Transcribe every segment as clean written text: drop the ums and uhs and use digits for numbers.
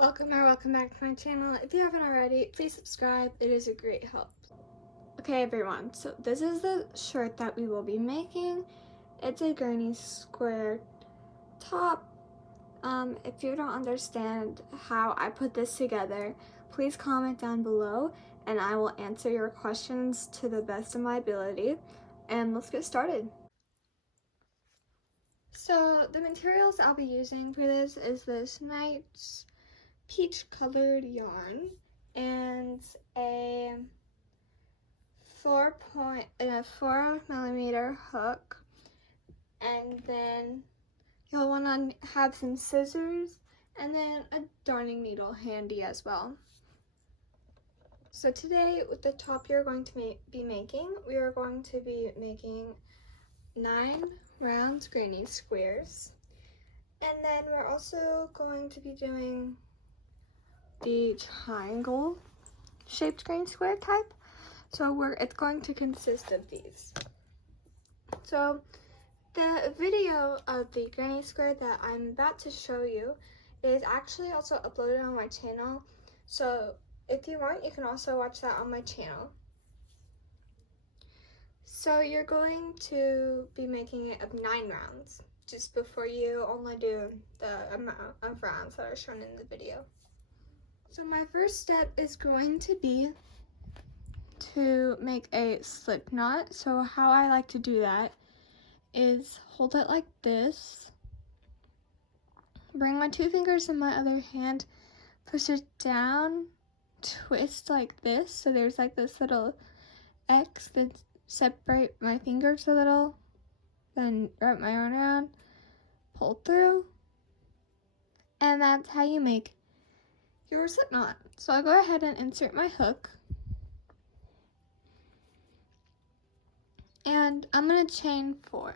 Welcome or welcome back to my channel. If you haven't already, please subscribe. It is a great help. Okay everyone, so this is the shirt that we will be making. It's a granny square top. If you don't understand how I put this together, please comment down below and I will answer your questions to the best of my ability. And let's get started. So the materials I'll be using for this is this nice peach colored yarn and a 4mm hook, and then you'll want to have some scissors and then a darning needle handy as well. So today with the top you're going to be making, we are going to be making 9 round granny squares, and then we're also going to be doing the triangle shaped granny square type. So it's going to consist of these. So the video of the granny square that I'm about to show you is actually also uploaded on my channel. So if you want, you can also watch that on my channel. So you're going to be making it of 9 rounds, just before you only do the amount of rounds that are shown in the video. So my first step is going to be to make a slip knot. So how I like to do that is hold it like this, bring my 2 fingers in my other hand, push it down, twist like this, so there's like this little X, then separate my fingers a little, then wrap my yarn around, pull through, and that's how you make your slip knot. So I'll go ahead and insert my hook. And I'm going to chain 4.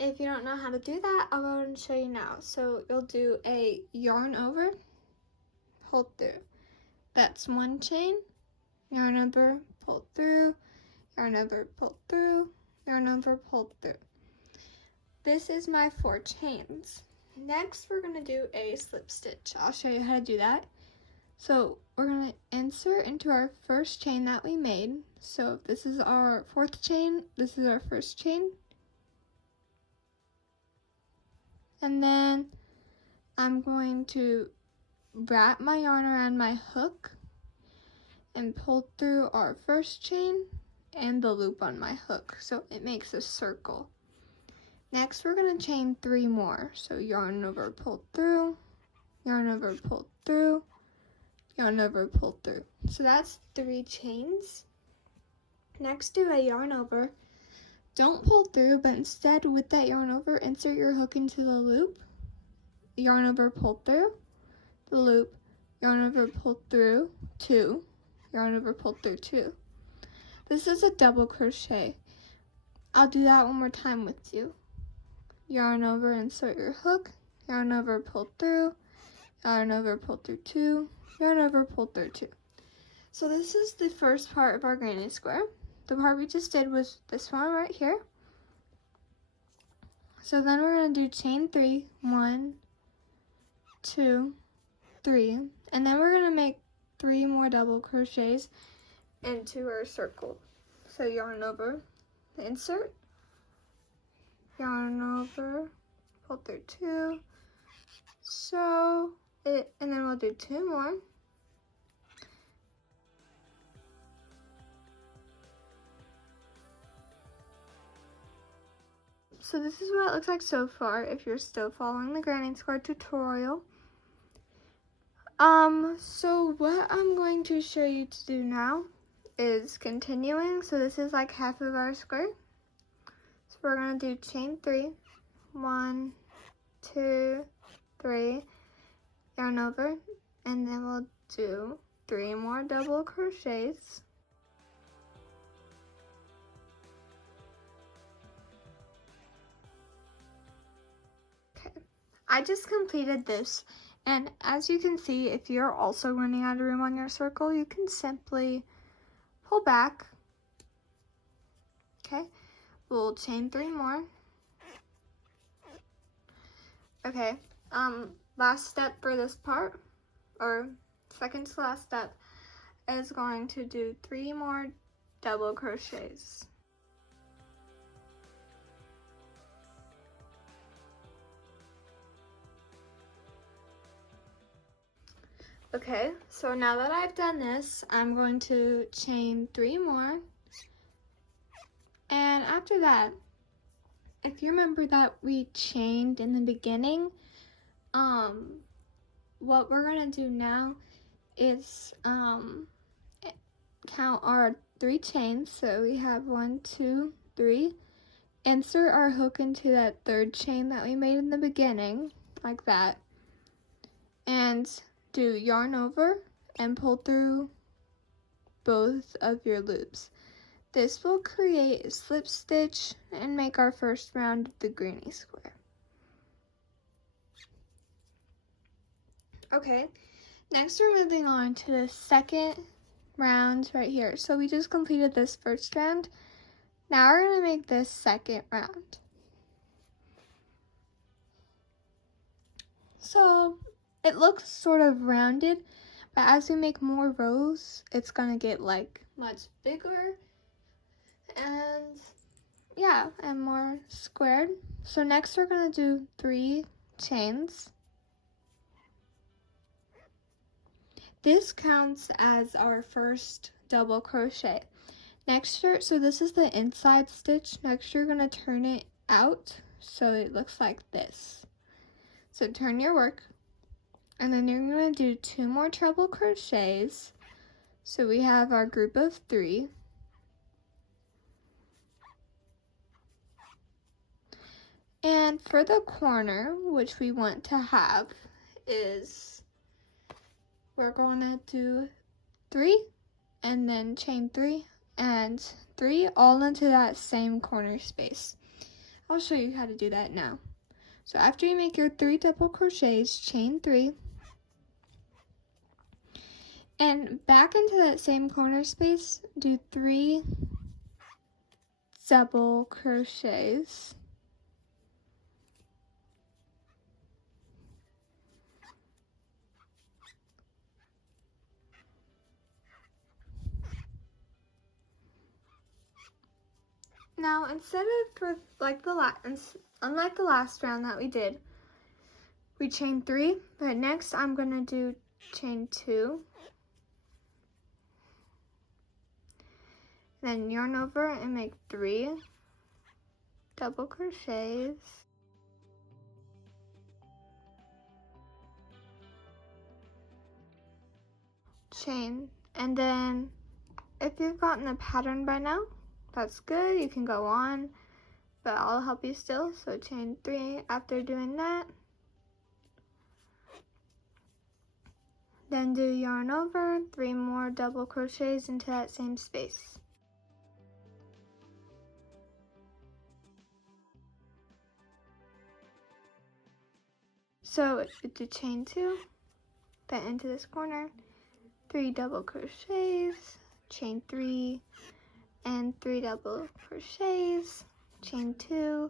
If you don't know how to do that, I'll go and show you now. So you'll do a yarn over, pull through. That's 1 chain, yarn over, pull through, yarn over, pull through, yarn over, pull through. This is my 4 chains. Next, we're going to do a slip stitch. I'll show you how to do that. So we're going to insert into our first chain that we made. So if this is our 4th chain, this is our 1st chain. And then I'm going to wrap my yarn around my hook and pull through our 1st chain and the loop on my hook, so it makes a circle. Next we're going to chain 3 more. So yarn over, pull through, yarn over, pull through, yarn over, pull through. So that's 3 chains. Next, do a yarn over. Don't pull through, but instead with that yarn over, insert your hook into the loop, yarn over, pull through, the loop, yarn over, pull through, 2, yarn over, pull through, 2. This is a double crochet. I'll do that one more time with you. Yarn over, insert your hook, yarn over, pull through, yarn over, pull through, 2, yarn over, pull through, 2. So this is the first part of our granny square. The part we just did was this one right here. So then we're going to do chain 3, 1, 2, 3, and then we're going to make 3 more double crochets into our circle. So yarn over, insert, yarn over, pull through 2, sew it, and then we'll do 2 more. So this is what it looks like so far if you're still following the granny square tutorial. So what I'm going to show you to do now is continuing. So this is like half of our square. So we're going to do chain 3, 1, 2, 3, yarn over, and then we'll do 3 more double crochets. I just completed this, and as you can see, if you're also running out of room on your circle, you can simply pull back. Okay, we'll chain 3 more. Okay, last step for this part or second to last step, is going to do 3 more double crochets. Okay, so now that I've done this, I'm going to chain 3 more. And after that, if you remember that we chained in the beginning, what we're gonna do now is count our 3 chains. So we have 1, 2, 3. Insert our hook into that 3rd chain that we made in the beginning, like that. And do yarn over and pull through both of your loops. This will create a slip stitch and make our first round of the granny square. Okay, next we're moving on to the second round right here. So we just completed this first round. Now we're going to make this second round. So it looks sort of rounded, but as we make more rows, it's going to get like much bigger and yeah, and more squared. So next we're going to do 3 chains. This counts as our first double crochet. Next so this is the inside stitch. Next you're going to turn it out so it looks like this. So turn your work, and then you're going to do 2 more treble crochets. So we have our group of 3. And for the corner, which we want to have, is we're going to do 3 and then chain 3 and 3 all into that same corner space. I'll show you how to do that now. So after you make your 3 double crochets, chain 3 and back into that same corner space, do 3 double crochets. Now, instead of unlike the last round that we did, we chained 3, but next I'm gonna do chain 2, then yarn over and make 3 double crochets, chain, and then if you've gotten the pattern by now, that's good, you can go on, but I'll help you still. So chain 3 after doing that, then do yarn over, 3 more double crochets into that same space. So do chain 2, then into this corner, 3 double crochets, chain 3, and 3 double crochets, chain 2,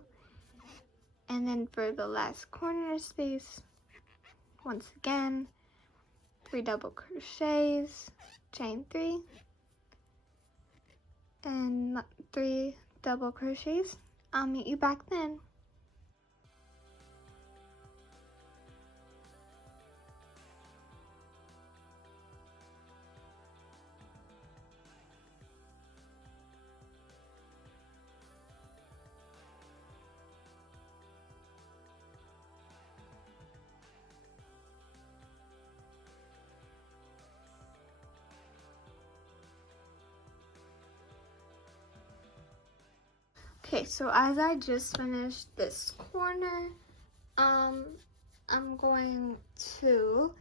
and then for the last corner space, once again, 3 double crochets, chain 3, and 3 double crochets. I'll meet you back then. Okay, so as I just finished this corner, I'm going to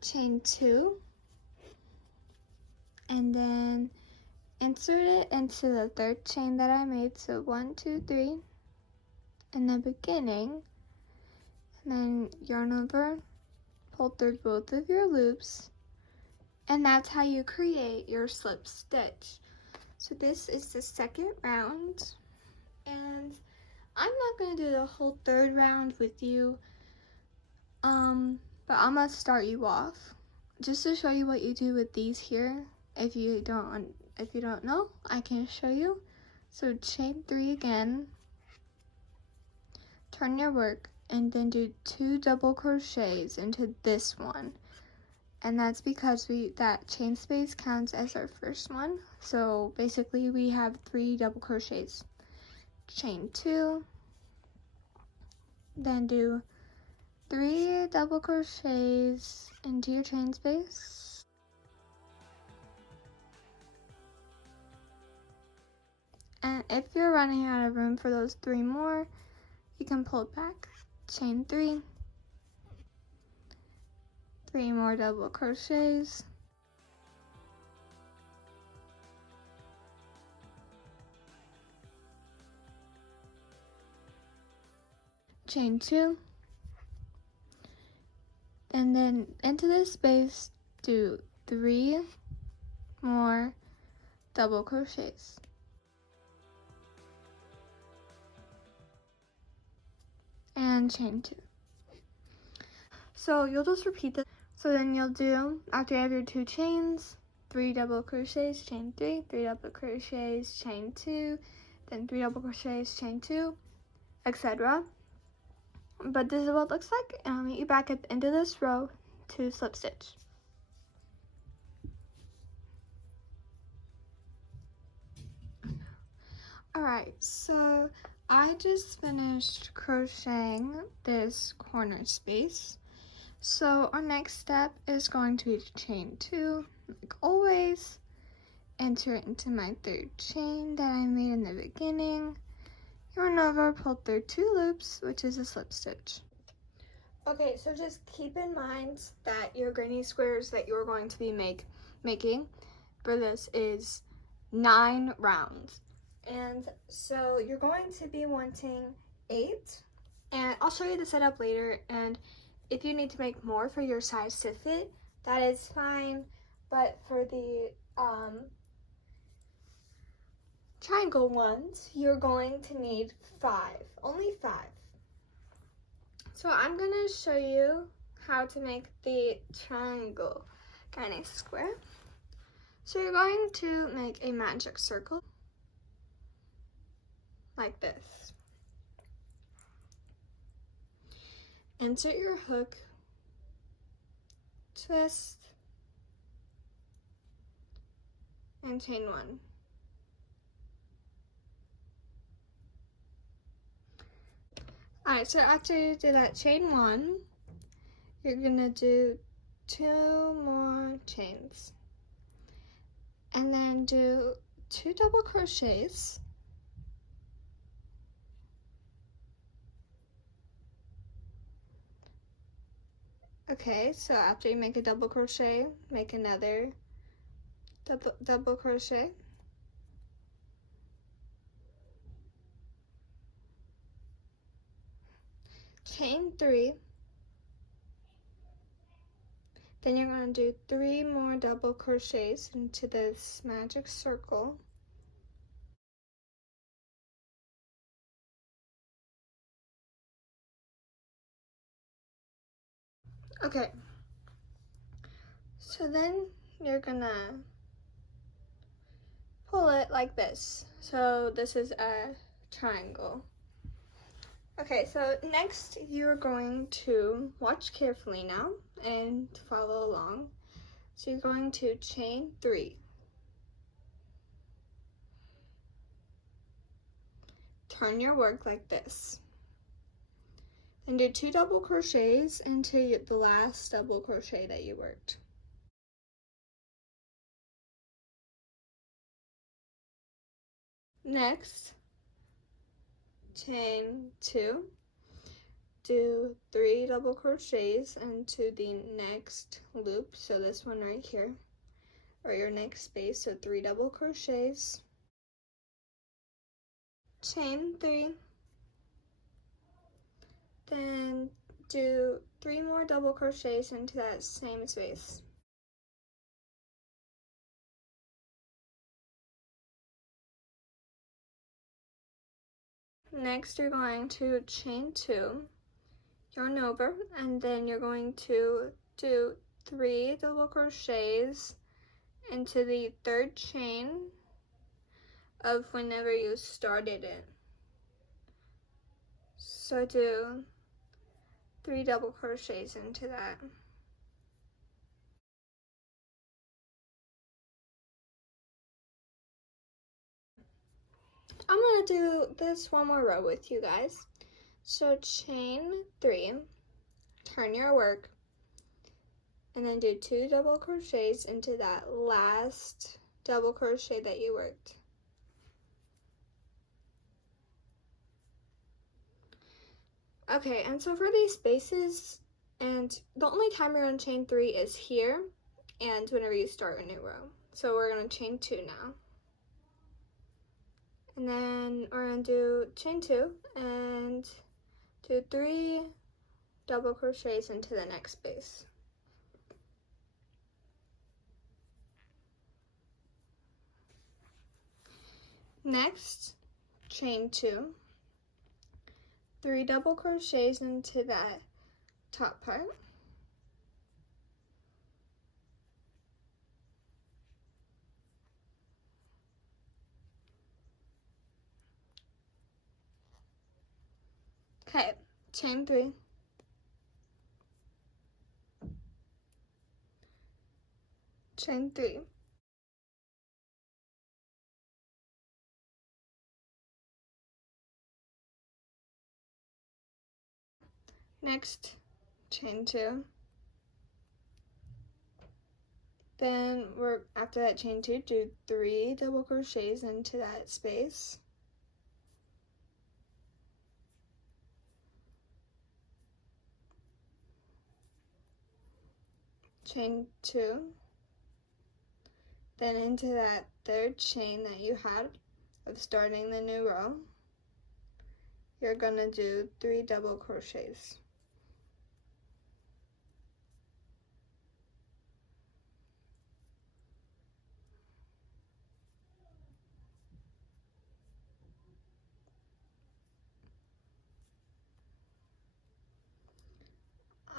chain 2 and then insert it into the 3rd chain that I made. So 1, 2, 3 in the beginning, and then yarn over, pull through both of your loops, and that's how you create your slip stitch. So this is the second round. And I'm not going to do the whole 3rd round with you, but I'm going to start you off. just to show you what you do with these here, if you don't know, I can show you. So chain 3 again, turn your work, and then do 2 double crochets into this one. And that's because that chain space counts as our first one. So basically we have 3 double crochets. Chain 2, then do 3 double crochets into your chain space. And if you're running out of room for those 3 more, you can pull it back. Chain 3, 3 more double crochets. Chain 2. And then into this space, do 3 more double crochets. And chain 2. So you'll just repeat this. So then you'll do, after you have your 2 chains, 3 double crochets, chain 3, 3 double crochets, chain 2, then 3 double crochets, chain 2, etc. But this is what it looks like, and I'll meet you back at the end of this row to slip stitch. Alright, so I just finished crocheting this corner space. So our next step is going to be chain 2, like always. Enter it into my 3rd chain that I made in the beginning. Yarn over, pull through 2 loops, which is a slip stitch. Okay, so just keep in mind that your granny squares that you're going to be making for this is 9 rounds. And so you're going to be wanting 8. And I'll show you the setup later, and if you need to make more for your size to fit, that is fine. But for the triangle ones, you're going to need 5, only 5. So I'm gonna show you how to make the triangle granny square. So you're going to make a magic circle like this. Insert your hook, twist, and chain 1. Alright, so after you do that chain 1, you're gonna do 2 more chains. And then do 2 double crochets. Okay, so after you make a double crochet, make another double crochet. Chain 3. Then you're going to do 3 more double crochets into this magic circle. Okay, so then you're gonna pull it like this. So this is a triangle. Okay, so next you're going to watch carefully now and follow along. So you're going to chain 3. Turn your work like this. Then do 2 double crochets into the last double crochet that you worked. Next, chain 2, do 3 double crochets into the next loop, so this one right here, or your next space, so 3 double crochets, chain 3, then do 3 more double crochets into that same space. Next, you're going to chain 2, yarn over, and then you're going to do 3 double crochets into the 3rd chain of whenever you started it. So do 3 double crochets into that. I'm gonna do this one more row with you guys. So chain 3, turn your work, and then do 2 double crochets into that last double crochet that you worked. Okay, and so for these spaces, and the only time you're gonna chain 3 is here and whenever you start a new row. So we're gonna chain 2 now. And then we're gonna do chain 2 and do 3 double crochets into the next space. Next, chain 2, 3 double crochets into that top part. Okay, chain 3. Chain 3. Next, chain 2. Then we're after that chain 2, do 3 double crochets into that space. Chain 2. Then into that 3rd chain that you had of starting the new row, you're gonna do 3 double crochets.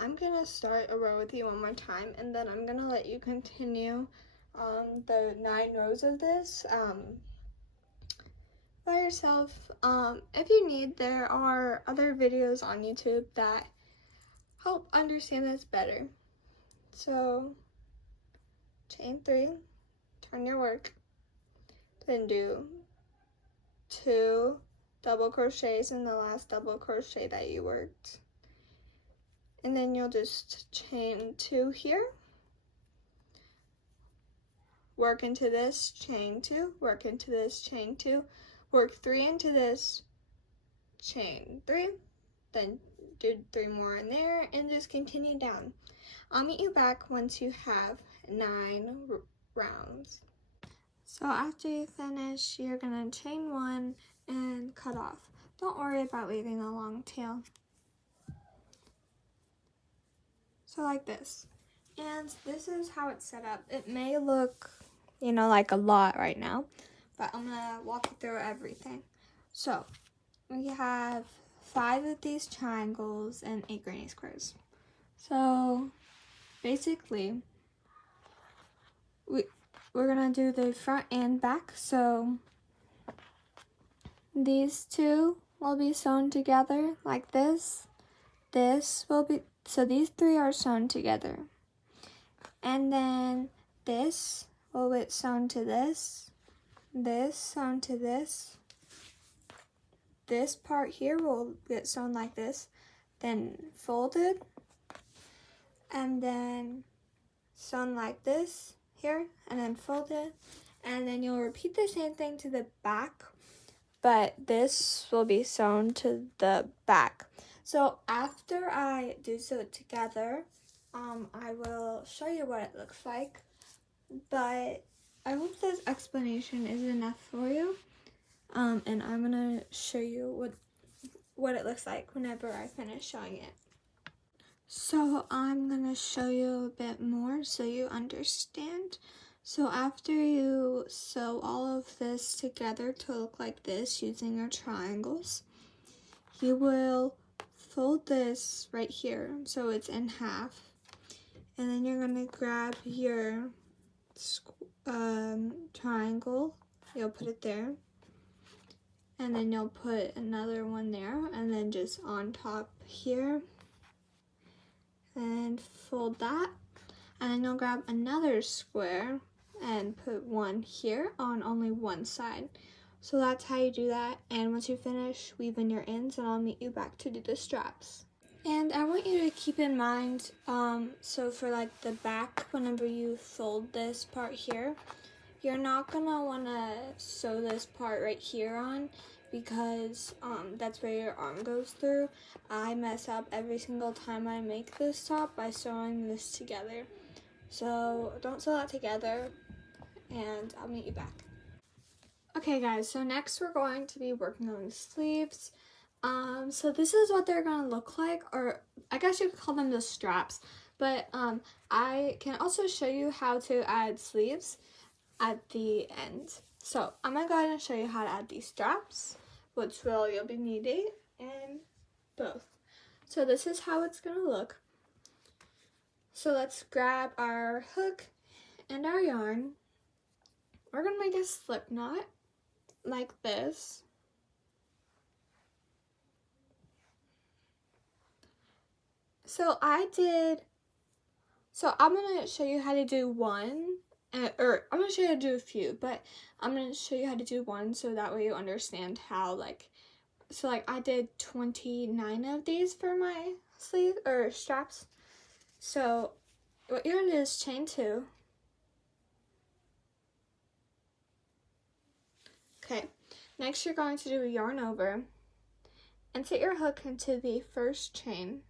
I'm gonna start a row with you one more time, and then I'm gonna let you continue on the 9 rows of this by yourself. If you need, there are other videos on YouTube that help understand this better. So chain 3, turn your work, then do 2 double crochets in the last double crochet that you worked. And then you'll just chain 2 here, work into this, chain 2, work into this, chain 2, work 3 into this, chain 3, then do 3 more in there, and just continue down. I'll meet you back once you have 9 rounds. So after you finish, you're gonna chain 1 and cut off. Don't worry about leaving a long tail. So like this. And this is how it's set up. It may look, like a lot right now, but I'm gonna walk you through everything. So we have 5 of these triangles and 8 granny squares. So basically, we're gonna do the front and back. So these 2 will be sewn together like this. This will be, so these 3 are sewn together. And then this will get sewn to this sewn to this part here will get sewn like this, then folded, and then sewn like this here, and then folded, and then you'll repeat the same thing to the back, but this will be sewn to the back. So after I do sew it together, I will show you what it looks like, but I hope this explanation is enough for you, and I'm gonna show you what it looks like whenever I finish showing it. So I'm gonna show you a bit more so you understand. So after you sew all of this together to look like this using your triangles, you will fold this right here so it's in half, And then you're gonna grab your triangle, you'll put it there, and then you'll put another one there, and then just on top here, and fold that, and then you'll grab another square and put one here on only one side. So that's how you do that, and once you finish, weave in your ends, and I'll meet you back to do the straps. And I want you to keep in mind, so for like the back, whenever you fold this part here, you're not gonna wanna sew this part right here on, because that's where your arm goes through. I mess up every single time I make this top by sewing this together. So don't sew that together, and I'll meet you back. Okay guys, so next we're going to be working on the sleeves. So this is what they're gonna look like, or I guess you could call them the straps, but I can also show you how to add sleeves at the end. So I'm gonna go ahead and show you how to add these straps, which you'll be needing in both. So this is how it's gonna look. So let's grab our hook and our yarn. We're gonna make a slip knot like this. So I'm gonna show you how to do one, or I'm gonna show you how to do a few, but I'm gonna show you how to do one so that way you understand how, so I did 29 of these for my sleeve, or straps. So what you're gonna do is chain 2. Okay, next you're going to do a yarn over, insert your hook into the first chain.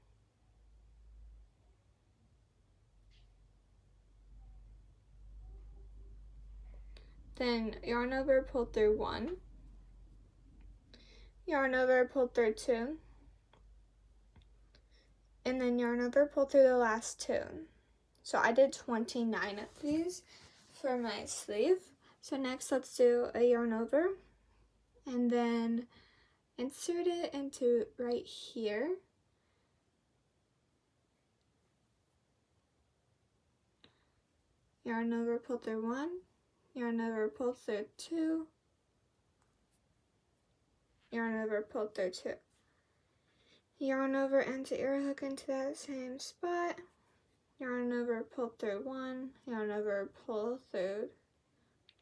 Then yarn over, pull through 1, yarn over, pull through 2, and then yarn over, pull through the last 2. So I did 29 of these for my sleeve. So next let's do a yarn over, and then insert it into right here. Yarn over, pull through 1, yarn over, pull through 2, yarn over, pull through 2. Yarn over, insert your hook into that same spot, yarn over, pull through 1, yarn over, pull through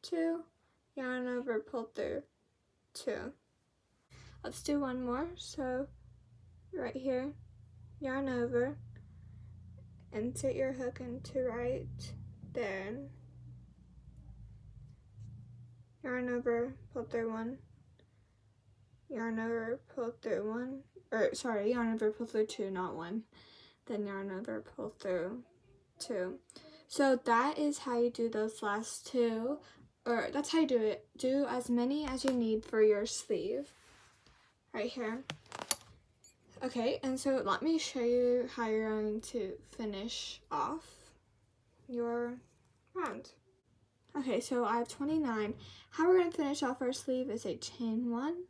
2, yarn over, pull through 2. Let's do one more. So right here, yarn over, insert your hook into right there, yarn over, pull through 1, yarn over, pull through 1, or sorry, yarn over, pull through 2, not 1, then yarn over, pull through 2. So that is how you do those last 2, or that's how you do it. Do as many as you need for your sleeve right here. Okay, and so let me show you how you're going to finish off your round. Okay, so I have 29. How we're going to finish off our sleeve is a chain 1,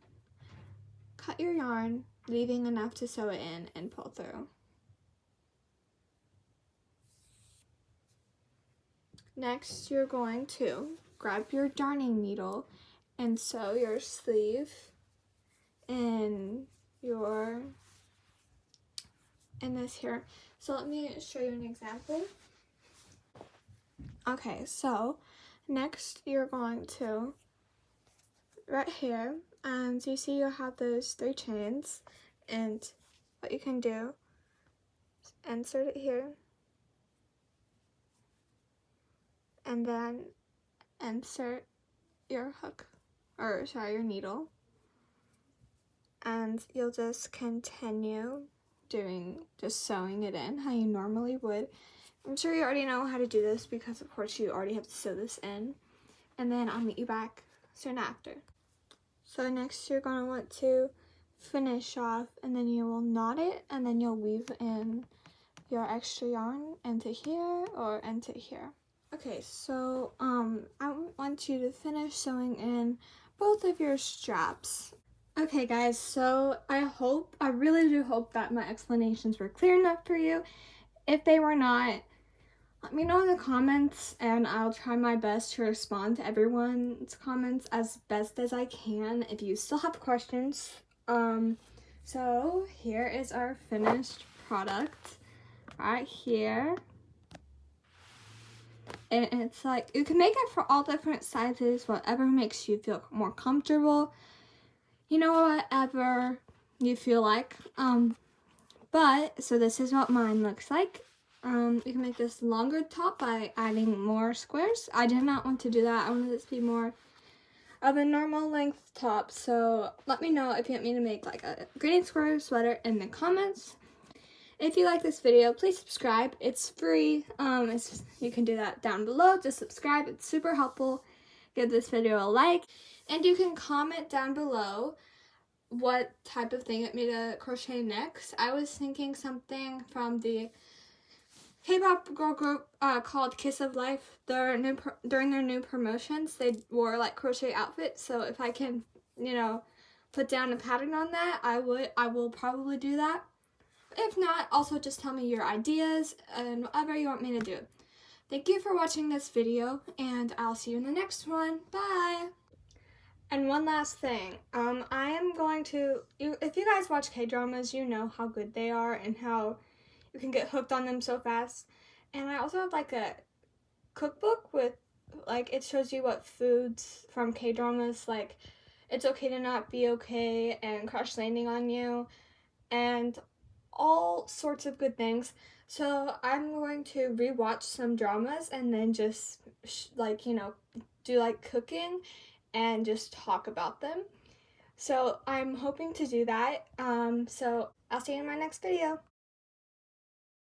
cut your yarn, leaving enough to sew it in and pull through. Next, you're going to grab your darning needle and sew your sleeve in this here. So let me show you an example. Okay, so next you're going to, right here, and you see you have those 3 chains, and what you can do is insert it here, and then insert your hook, or sorry, your needle, and you'll just continue just sewing it in how you normally would. I'm sure you already know how to do this because of course you already have to sew this in, and then I'll meet you back soon after. So next you're going to want to finish off, and then you will knot it, and then you'll weave in your extra yarn into here or into here. Okay, so I want you to finish sewing in both of your straps. Okay guys, so I really do hope that my explanations were clear enough for you. If they were not, let me know in the comments, and I'll try my best to respond to everyone's comments as best as I can if you still have questions. So here is our finished product right here. And it's like, you can make it for all different sizes, whatever makes you feel more comfortable, you know, whatever you feel like. But so this is what mine looks like. You can make this longer top by adding more squares. I did not want to do that. I wanted this to be more of a normal length top. So let me know if you want me to make like a grading square sweater in the comments. If you like this video, please subscribe. It's free. You can do that down below. Just subscribe. It's super helpful. Give this video a like. And you can comment down below what type of thing you want me to crochet next. I was thinking something from the K-pop girl group called Kiss of Life. During their new promotions, they wore like crochet outfits. So if I can, you know, put down a pattern on that, I will probably do that. If not, also just tell me your ideas and whatever you want me to do. Thank you for watching this video, and I'll see you in the next one. Bye! And one last thing, I am going to, if you guys watch K-dramas, you know how good they are and how you can get hooked on them so fast. And I also have like a cookbook with, like, it shows you what foods from K-dramas, like It's Okay to Not Be Okay and Crash Landing on You, and all sorts of good things. So I'm going to rewatch some dramas and then just like, you know, do like cooking and just talk about them. So I'm hoping to do that. So I'll see you in my next video.